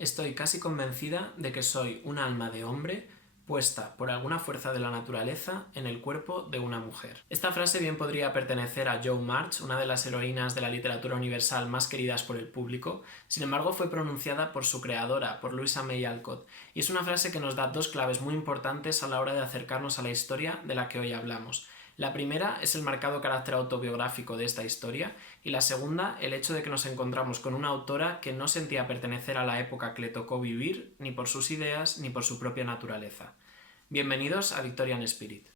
Estoy casi convencida de que soy un alma de hombre puesta por alguna fuerza de la naturaleza en el cuerpo de una mujer. Esta frase bien podría pertenecer a Jo March, una de las heroínas de la literatura universal más queridas por el público. Sin embargo, fue pronunciada por su creadora, por Louisa May Alcott, y es una frase que nos da dos claves muy importantes a la hora de acercarnos a la historia de la que hoy hablamos. La primera es el marcado carácter autobiográfico de esta historia y la segunda, el hecho de que nos encontramos con una autora que no sentía pertenecer a la época que le tocó vivir, ni por sus ideas ni por su propia naturaleza. Bienvenidos a Victorian Spirit.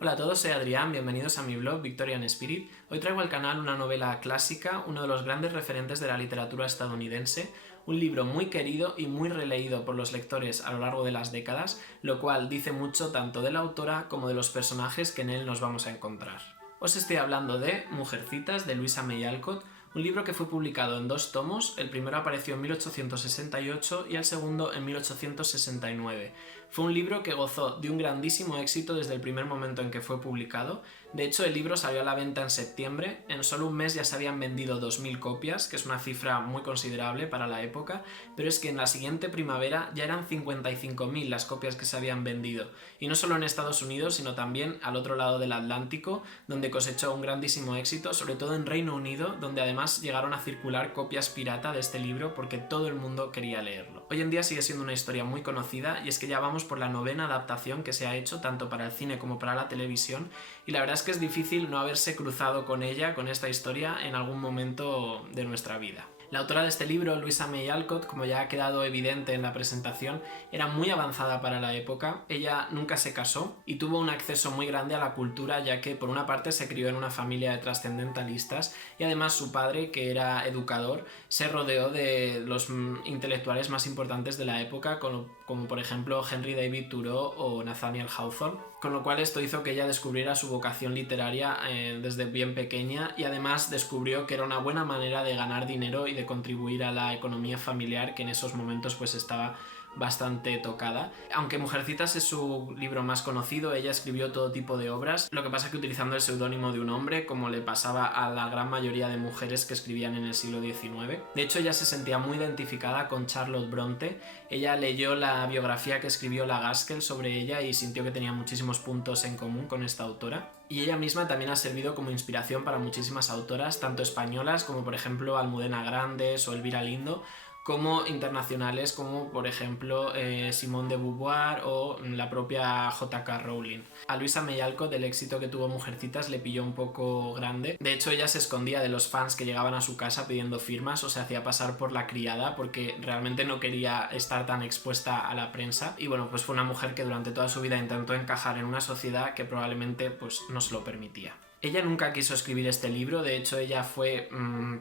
Hola a todos, soy Adrián, bienvenidos a mi blog Victorian Spirit. Hoy traigo al canal una novela clásica, uno de los grandes referentes de la literatura estadounidense, un libro muy querido y muy releído por los lectores a lo largo de las décadas, lo cual dice mucho tanto de la autora como de los personajes que en él nos vamos a encontrar. Os estoy hablando de Mujercitas, de Louisa May Alcott, un libro que fue publicado en 2 tomos, el primero apareció en 1868 y el segundo en 1869. Fue un libro que gozó de un grandísimo éxito desde el primer momento en que fue publicado. De hecho, el libro salió a la venta en septiembre, en solo un mes ya se habían vendido 2000 copias, que es una cifra muy considerable para la época, pero es que en la siguiente primavera ya eran 55.000 las copias que se habían vendido, y no solo en Estados Unidos, sino también al otro lado del Atlántico, donde cosechó un grandísimo éxito, sobre todo en Reino Unido, donde además llegaron a circular copias pirata de este libro porque todo el mundo quería leerlo. Hoy en día sigue siendo una historia muy conocida y es que ya vamos por la 9ª adaptación que se ha hecho tanto para el cine como para la televisión, y la verdad es que es difícil no haberse cruzado con ella, con esta historia, en algún momento de nuestra vida. La autora de este libro, Louisa May Alcott, como ya ha quedado evidente en la presentación, era muy avanzada para la época. Ella nunca se casó y tuvo un acceso muy grande a la cultura, ya que por una parte se crió en una familia de trascendentalistas y además su padre, que era educador, se rodeó de los intelectuales más importantes de la época, como por ejemplo Henry David Thoreau o Nathaniel Hawthorne, con lo cual esto hizo que ella descubriera su vocación literaria desde bien pequeña y además descubrió que era una buena manera de ganar dinero y de contribuir a la economía familiar, que en esos momentos pues estaba bastante tocada. Aunque Mujercitas es su libro más conocido, ella escribió todo tipo de obras, lo que pasa es que utilizando el seudónimo de un hombre, como le pasaba a la gran mayoría de mujeres que escribían en el siglo XIX. De hecho, ella se sentía muy identificada con Charlotte Bronte. Ella leyó la biografía que escribió la Gaskell sobre ella y sintió que tenía muchísimos puntos en común con esta autora. Y ella misma también ha servido como inspiración para muchísimas autoras, tanto españolas como por ejemplo Almudena Grandes o Elvira Lindo, como internacionales como por ejemplo Simone de Beauvoir o la propia J.K. Rowling. A Louisa May Alcott el éxito que tuvo Mujercitas le pilló un poco grande. De hecho, ella se escondía de los fans que llegaban a su casa pidiendo firmas o se hacía pasar por la criada porque realmente no quería estar tan expuesta a la prensa. Y bueno, pues fue una mujer que durante toda su vida intentó encajar en una sociedad que probablemente pues no se lo permitía. Ella nunca quiso escribir este libro, de hecho ella fue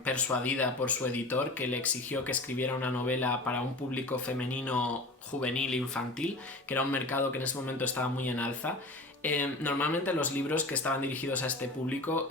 persuadida por su editor, que le exigió que escribiera una novela para un público femenino, juvenil e infantil, que era un mercado que en ese momento estaba muy en alza. Normalmente los libros que estaban dirigidos a este público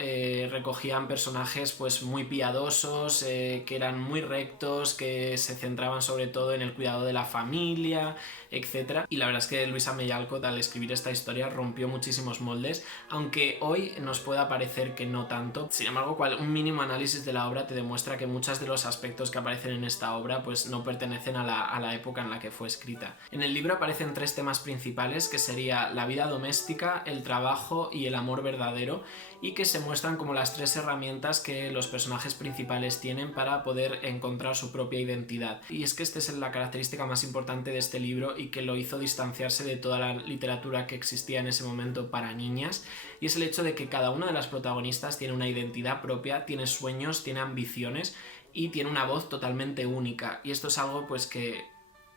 recogían personajes pues muy piadosos, que eran muy rectos, que se centraban sobre todo en el cuidado de la familia, etc. Y la verdad es que Louisa May Alcott al escribir esta historia rompió muchísimos moldes, aunque hoy nos pueda parecer que no tanto. Sin embargo, un mínimo análisis de la obra te demuestra que muchos de los aspectos que aparecen en esta obra pues no pertenecen a la época en la que fue escrita. En el libro aparecen 3 temas principales, que sería la vida doméstica, el trabajo y el amor verdadero, y que se muestran como las 3 herramientas que los personajes principales tienen para poder encontrar su propia identidad. Y es que esta es la característica más importante de este libro y que lo hizo distanciarse de toda la literatura que existía en ese momento para niñas, y es el hecho de que cada una de las protagonistas tiene una identidad propia, tiene sueños, tiene ambiciones y tiene una voz totalmente única, y esto es algo pues que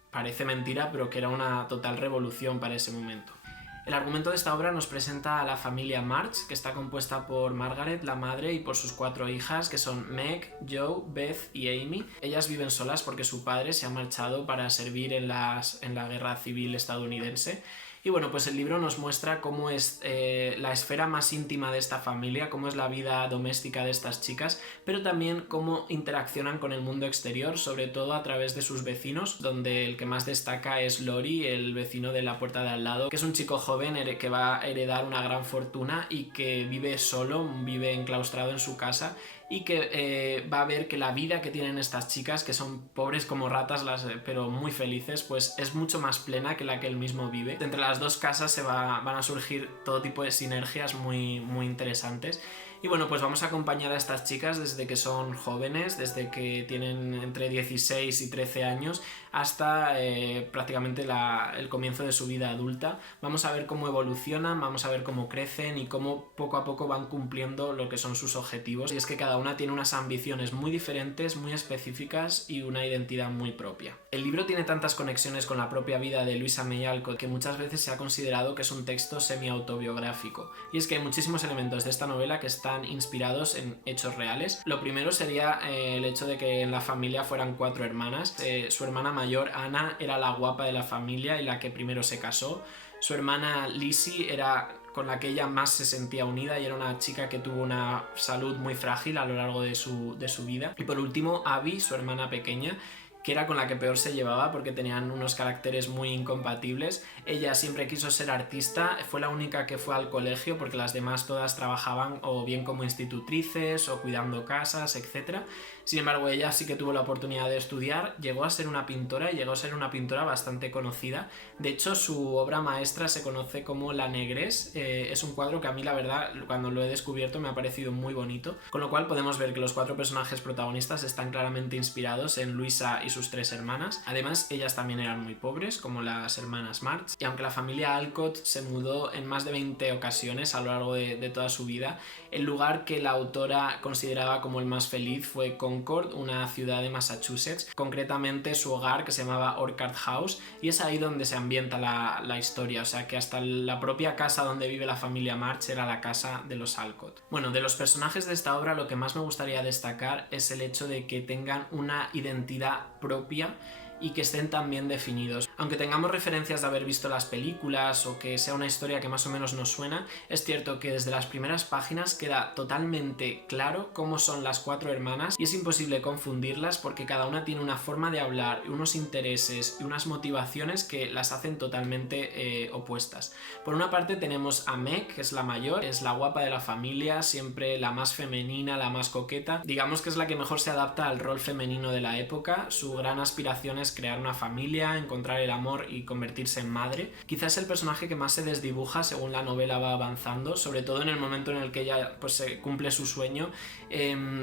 parece mentira, pero que era una total revolución para ese momento. El argumento de esta obra nos presenta a la familia March, que está compuesta por Margaret, la madre, y por sus 4 hijas, que son Meg, Jo, Beth y Amy. Ellas viven solas porque su padre se ha marchado para servir en la guerra civil estadounidense. Y bueno, pues el libro nos muestra cómo es la esfera más íntima de esta familia, cómo es la vida doméstica de estas chicas, pero también cómo interaccionan con el mundo exterior, sobre todo a través de sus vecinos, donde el que más destaca es Lori, el vecino de la puerta de al lado, que es un chico joven que va a heredar una gran fortuna y que vive solo, vive enclaustrado en su casa y que va a ver que la vida que tienen estas chicas, que son pobres como ratas, pero muy felices, pues es mucho más plena que la que él mismo vive. Entre las dos casas van a surgir todo tipo de sinergias muy, muy interesantes. Y bueno, pues vamos a acompañar a estas chicas desde que son jóvenes, desde que tienen entre 16 y 13 años, hasta prácticamente el comienzo de su vida adulta. Vamos a ver cómo evolucionan, vamos a ver cómo crecen y cómo poco a poco van cumpliendo lo que son sus objetivos. Y es que cada una tiene unas ambiciones muy diferentes, muy específicas y una identidad muy propia. El libro tiene tantas conexiones con la propia vida de Louisa May Alcott que muchas veces se ha considerado que es un texto semi-autobiográfico. Y es que hay muchísimos elementos de esta novela que están inspirados en hechos reales. Lo primero sería el hecho de que en la familia fueran 4 hermanas. Su hermana mayor, Anna, era la guapa de la familia y la que primero se casó. Su hermana Lizzie era con la que ella más se sentía unida y era una chica que tuvo una salud muy frágil a lo largo de su vida. Y por último, Abby, su hermana pequeña, que era con la que peor se llevaba porque tenían unos caracteres muy incompatibles. Ella siempre quiso ser artista, fue la única que fue al colegio porque las demás todas trabajaban o bien como institutrices o cuidando casas, etc. Sin embargo, ella sí que tuvo la oportunidad de estudiar, llegó a ser una pintora y llegó a ser una pintora bastante conocida. De hecho, su obra maestra se conoce como La Negresse. Es un cuadro que a mí, la verdad, cuando lo he descubierto me ha parecido muy bonito, con lo cual podemos ver que los 4 personajes protagonistas están claramente inspirados en Luisa y sus 3 hermanas. Además, ellas también eran muy pobres, como las hermanas March, y aunque la familia Alcott se mudó en más de 20 ocasiones a lo largo de toda su vida, el lugar que la autora consideraba como el más feliz fue Concord, una ciudad de Massachusetts, concretamente su hogar, que se llamaba Orchard House, y es ahí donde se ambienta la historia, o sea que hasta la propia casa donde vive la familia March era la casa de los Alcott. Bueno, de los personajes de esta obra lo que más me gustaría destacar es el hecho de que tengan una identidad propia y que estén tan bien definidos. Aunque tengamos referencias de haber visto las películas o que sea una historia que más o menos nos suena, es cierto que desde las primeras páginas queda totalmente claro cómo son las 4 hermanas y es imposible confundirlas porque cada una tiene una forma de hablar, unos intereses y unas motivaciones que las hacen totalmente opuestas. Por una parte tenemos a Meg, que es la mayor, es la guapa de la familia, siempre la más femenina, la más coqueta. Digamos que es la que mejor se adapta al rol femenino de la época. Su gran aspiración es crear una familia, encontrar el amor y convertirse en madre. Quizás el personaje que más se desdibuja según la novela va avanzando, sobre todo en el momento en el que ella pues, cumple su sueño,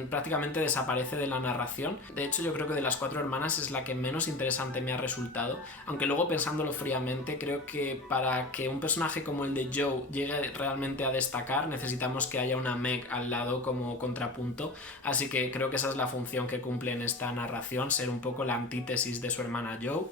prácticamente desaparece de la narración. De hecho, yo creo que de las 4 hermanas es la que menos interesante me ha resultado, aunque luego pensándolo fríamente creo que para que un personaje como el de Joe llegue realmente a destacar necesitamos que haya una Meg al lado como contrapunto, así que creo que esa es la función que cumple en esta narración, ser un poco la antítesis de su hermana Joe.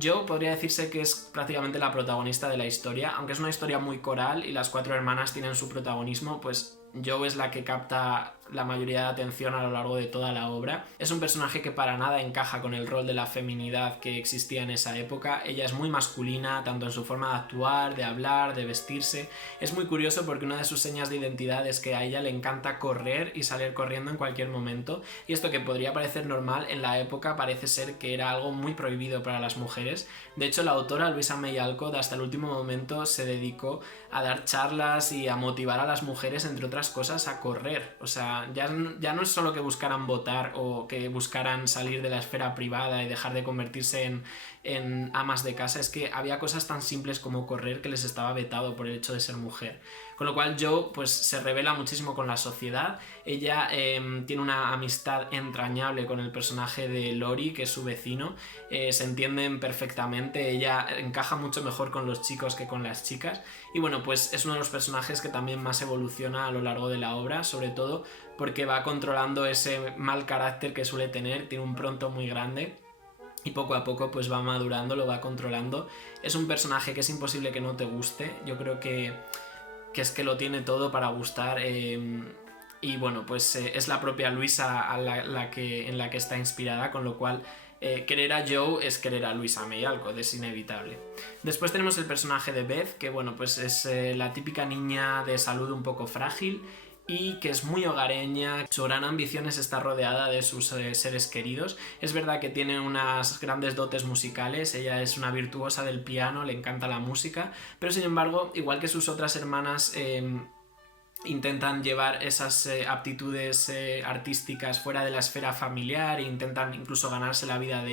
Joe podría decirse que es prácticamente la protagonista de la historia, aunque es una historia muy coral y las 4 hermanas tienen su protagonismo, pues Joe es la que capta la mayoría de atención a lo largo de toda la obra. Es un personaje que para nada encaja con el rol de la feminidad que existía en esa época. Ella es muy masculina, tanto en su forma de actuar, de hablar, de vestirse. Es muy curioso porque una de sus señas de identidad es que a ella le encanta correr y salir corriendo en cualquier momento, y esto que podría parecer normal, en la época parece ser que era algo muy prohibido para las mujeres. De hecho, la autora Louisa May Alcott hasta el último momento se dedicó a dar charlas y a motivar a las mujeres, entre otras cosas, a correr. O sea, ya no es solo que buscaran votar o que buscaran salir de la esfera privada y dejar de convertirse en amas de casa, es que había cosas tan simples como correr que les estaba vetado por el hecho de ser mujer. Con lo cual Joe pues, se revela muchísimo con la sociedad. Ella tiene una amistad entrañable con el personaje de Lori, que es su vecino. Se entienden perfectamente. Ella encaja mucho mejor con los chicos que con las chicas. Y bueno, pues es uno de los personajes que también más evoluciona a lo largo de la obra, sobre todo porque va controlando ese mal carácter que suele tener. Tiene un pronto muy grande y poco a poco pues va madurando, lo va controlando. Es un personaje que es imposible que no te guste. Yo creo que es que lo tiene todo para gustar, y bueno, pues es la propia Luisa en la que está inspirada, con lo cual querer a Joe es querer a Louisa May Alcott, es inevitable. Después tenemos el personaje de Beth, que bueno, pues es la típica niña de salud un poco frágil y que es muy hogareña. Su gran ambición es estar rodeada de sus seres queridos. Es verdad que tiene unas grandes dotes musicales, ella es una virtuosa del piano, le encanta la música, pero sin embargo, igual que sus otras hermanas, intentan llevar esas aptitudes artísticas fuera de la esfera familiar e intentan incluso ganarse la vida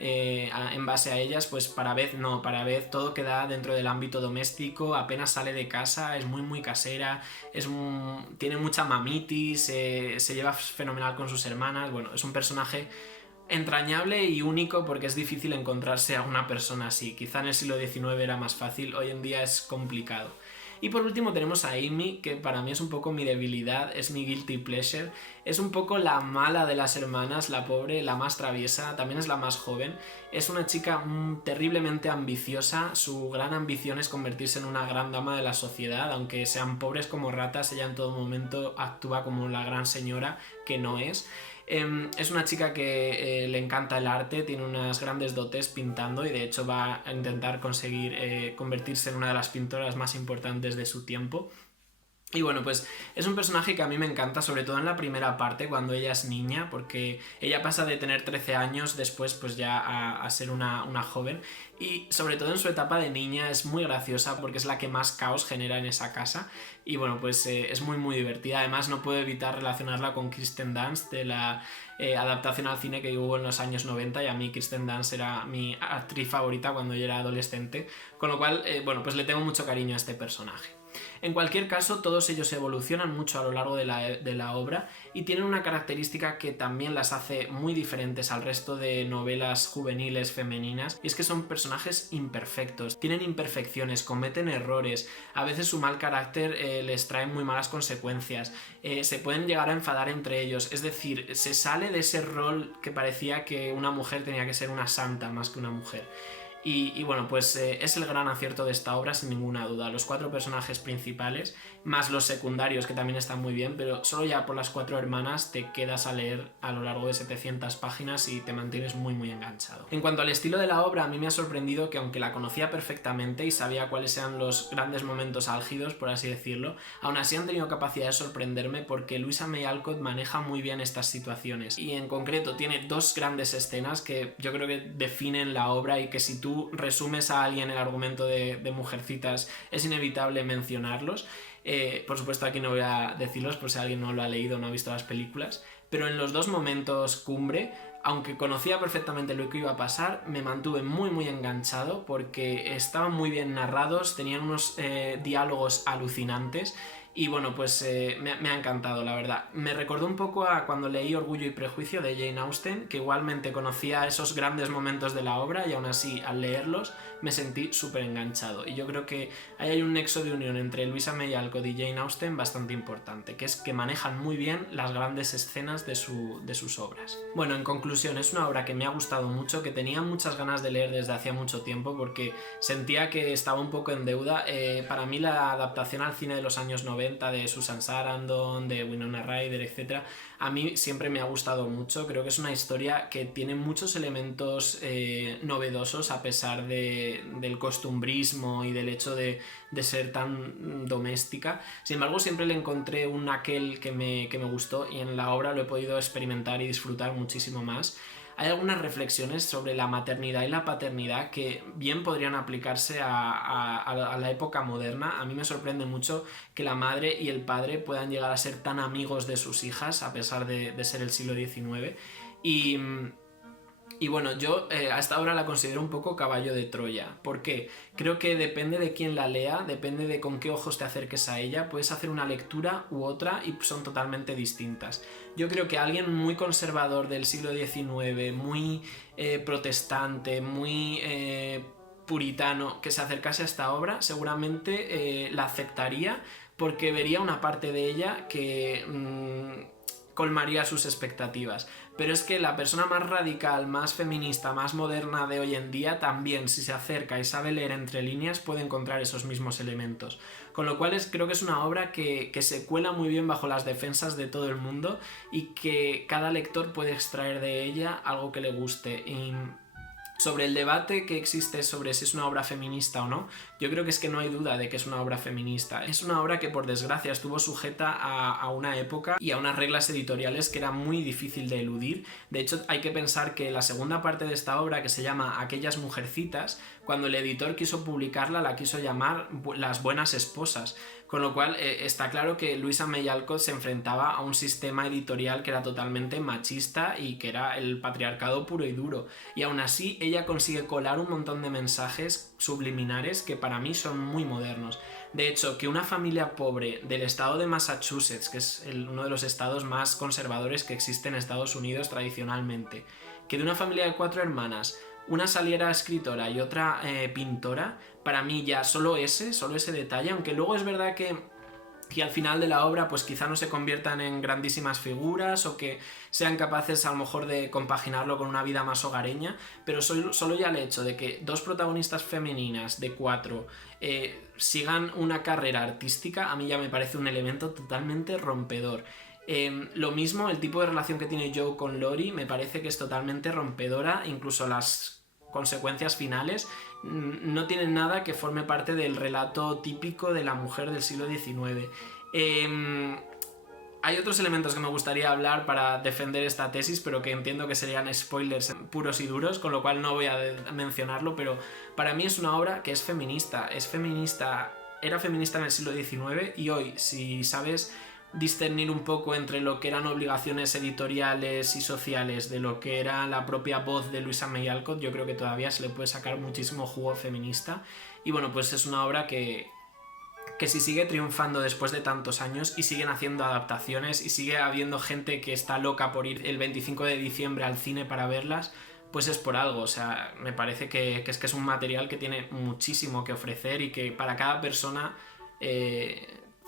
en base a ellas, pues para Beth no, para Beth todo queda dentro del ámbito doméstico, apenas sale de casa, es muy casera, tiene mucha mamitis, se lleva fenomenal con sus hermanas, bueno, es un personaje entrañable y único porque es difícil encontrarse a una persona así. Quizá en el siglo XIX era más fácil, hoy en día es complicado. Y por último tenemos a Amy, que para mí es un poco mi debilidad, es mi guilty pleasure. Es un poco la mala de las hermanas, la pobre, la más traviesa, también es la más joven. Es una chica terriblemente ambiciosa, su gran ambición es convertirse en una gran dama de la sociedad, aunque sean pobres como ratas, ella en todo momento actúa como la gran señora que no es. Es una chica que le encanta el arte, tiene unas grandes dotes pintando y de hecho va a intentar conseguir convertirse en una de las pintoras más importantes de su tiempo. Y bueno, pues es un personaje que a mí me encanta, sobre todo en la primera parte, cuando ella es niña, porque ella pasa de tener 13 años después pues ya a ser una joven. Y sobre todo en su etapa de niña es muy graciosa porque es la que más caos genera en esa casa. Y bueno, pues es muy divertida. Además no puedo evitar relacionarla con Kirsten Dunst de la adaptación al cine que hubo en los años 90 y a mí Kirsten Dunst era mi actriz favorita cuando yo era adolescente. Con lo cual, bueno, pues le tengo mucho cariño a este personaje. En cualquier caso, todos ellos evolucionan mucho a lo largo de la obra y tienen una característica que también las hace muy diferentes al resto de novelas juveniles femeninas, y es que son personajes imperfectos, tienen imperfecciones, cometen errores, a veces su mal carácter les trae muy malas consecuencias, se pueden llegar a enfadar entre ellos, es decir, se sale de ese rol que parecía que una mujer tenía que ser una santa más que una mujer. Y bueno, pues es el gran acierto de esta obra sin ninguna duda. Los 4 personajes principales, más los secundarios que también están muy bien, pero solo ya por las 4 hermanas te quedas a leer a lo largo de 700 páginas y te mantienes muy enganchado. En cuanto al estilo de la obra, a mí me ha sorprendido que aunque la conocía perfectamente y sabía cuáles eran los grandes momentos álgidos, por así decirlo, aún así han tenido capacidad de sorprenderme porque Louisa May Alcott maneja muy bien estas situaciones. Y en concreto tiene 2 grandes escenas que yo creo que definen la obra y que si tú resumes a alguien el argumento de Mujercitas es inevitable mencionarlos. Por supuesto aquí no voy a decirlos por si alguien no lo ha leído o no ha visto las películas, pero en los 2 momentos cumbre, aunque conocía perfectamente lo que iba a pasar, me mantuve muy enganchado porque estaban muy bien narrados, tenían unos diálogos alucinantes. Y bueno, pues me ha encantado, la verdad. Me recordó un poco a cuando leí Orgullo y Prejuicio de Jane Austen, que igualmente conocía esos grandes momentos de la obra y aún así, al leerlos, me sentí súper enganchado. Y yo creo que ahí hay un nexo de unión entre Louisa May Alcott y Jane Austen bastante importante, que es que manejan muy bien las grandes escenas de sus obras. Bueno, en conclusión, es una obra que me ha gustado mucho, que tenía muchas ganas de leer desde hacía mucho tiempo porque sentía que estaba un poco en deuda. Para mí la adaptación al cine de los años 90 de Susan Sarandon, de Winona Ryder, etc. A mí siempre me ha gustado mucho, creo que es una historia que tiene muchos elementos novedosos a pesar del costumbrismo y del hecho de ser tan doméstica. Sin embargo, siempre le encontré un aquel que me gustó y en la obra lo he podido experimentar y disfrutar muchísimo más. Hay algunas reflexiones sobre la maternidad y la paternidad que bien podrían aplicarse a la época moderna. A mí me sorprende mucho que la madre y el padre puedan llegar a ser tan amigos de sus hijas a pesar de ser el siglo XIX. Y bueno, yo a esta obra la considero un poco caballo de Troya. ¿Por qué? Creo que depende de quién la lea, depende de con qué ojos te acerques a ella, puedes hacer una lectura u otra y son totalmente distintas. Yo creo que alguien muy conservador del siglo XIX, muy protestante, muy puritano, que se acercase a esta obra, seguramente la aceptaría porque vería una parte de ella que colmaría sus expectativas. Pero es que la persona más radical, más feminista, más moderna de hoy en día también, si se acerca y sabe leer entre líneas, puede encontrar esos mismos elementos. Con lo cual creo que es una obra que se cuela muy bien bajo las defensas de todo el mundo y que cada lector puede extraer de ella algo que le guste. Y sobre el debate que existe sobre si es una obra feminista o no, yo creo que es que no hay duda de que es una obra feminista. Es una obra que por desgracia estuvo sujeta a una época y a unas reglas editoriales que era muy difícil de eludir. De hecho, hay que pensar que la segunda parte de esta obra, que se llama Aquellas Mujercitas, cuando el editor quiso publicarla la quiso llamar Las buenas esposas, con lo cual está claro que Louisa May Alcott se enfrentaba a un sistema editorial que era totalmente machista y que era el patriarcado puro y duro, y aún así ella consigue colar un montón de mensajes subliminares que para mí son muy modernos. De hecho, que una familia pobre del estado de Massachusetts, que es uno de los estados más conservadores que existe en Estados Unidos tradicionalmente, que de una familia de 4 hermanas una saliera escritora y otra pintora, para mí ya solo ese detalle, aunque luego es verdad que al final de la obra pues quizá no se conviertan en grandísimas figuras o que sean capaces a lo mejor de compaginarlo con una vida más hogareña, pero solo ya el hecho de que 2 protagonistas femeninas de 4 sigan una carrera artística, a mí ya me parece un elemento totalmente rompedor. Lo mismo, el tipo de relación que tiene Joe con Lori me parece que es totalmente rompedora, incluso las consecuencias finales no tienen nada que forme parte del relato típico de la mujer del siglo XIX. Hay otros elementos que me gustaría hablar para defender esta tesis, pero que entiendo que serían spoilers puros y duros, con lo cual no voy a mencionarlo, pero para mí es una obra que es feminista, era feminista en el siglo XIX y hoy, si sabes discernir un poco entre lo que eran obligaciones editoriales y sociales de lo que era la propia voz de Louisa May Alcott, yo creo que todavía se le puede sacar muchísimo jugo feminista. Y bueno, pues es una obra que si sigue triunfando después de tantos años y siguen haciendo adaptaciones y sigue habiendo gente que está loca por ir el 25 de diciembre al cine para verlas, pues es por algo. O sea, me parece que es un material que tiene muchísimo que ofrecer y que para cada persona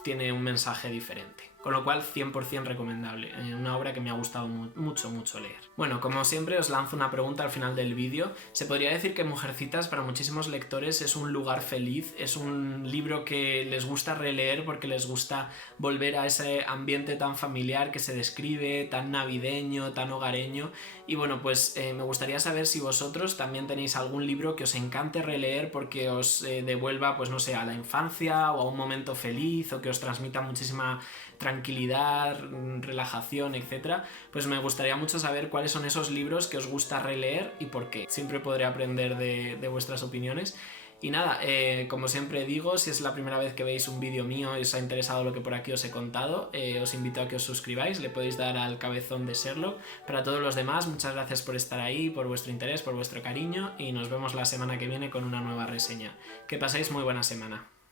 tiene un mensaje diferente. Con lo cual 100% recomendable, una obra que me ha gustado mucho leer. Bueno, como siempre os lanzo una pregunta al final del vídeo. Se podría decir que Mujercitas para muchísimos lectores es un lugar feliz, es un libro que les gusta releer porque les gusta volver a ese ambiente tan familiar que se describe, tan navideño, tan hogareño. Y bueno, pues me gustaría saber si vosotros también tenéis algún libro que os encante releer porque os devuelva, pues no sé, a la infancia o a un momento feliz o que os transmita muchísima tranquilidad, relajación, etc. Pues me gustaría mucho saber cuáles son esos libros que os gusta releer y por qué. Siempre podré aprender de vuestras opiniones. Y nada, como siempre digo, si es la primera vez que veis un vídeo mío y os ha interesado lo que por aquí os he contado, os invito a que os suscribáis, le podéis dar al cabezón de Sherlock. Para todos los demás, muchas gracias por estar ahí, por vuestro interés, por vuestro cariño y nos vemos la semana que viene con una nueva reseña. Que paséis muy buena semana.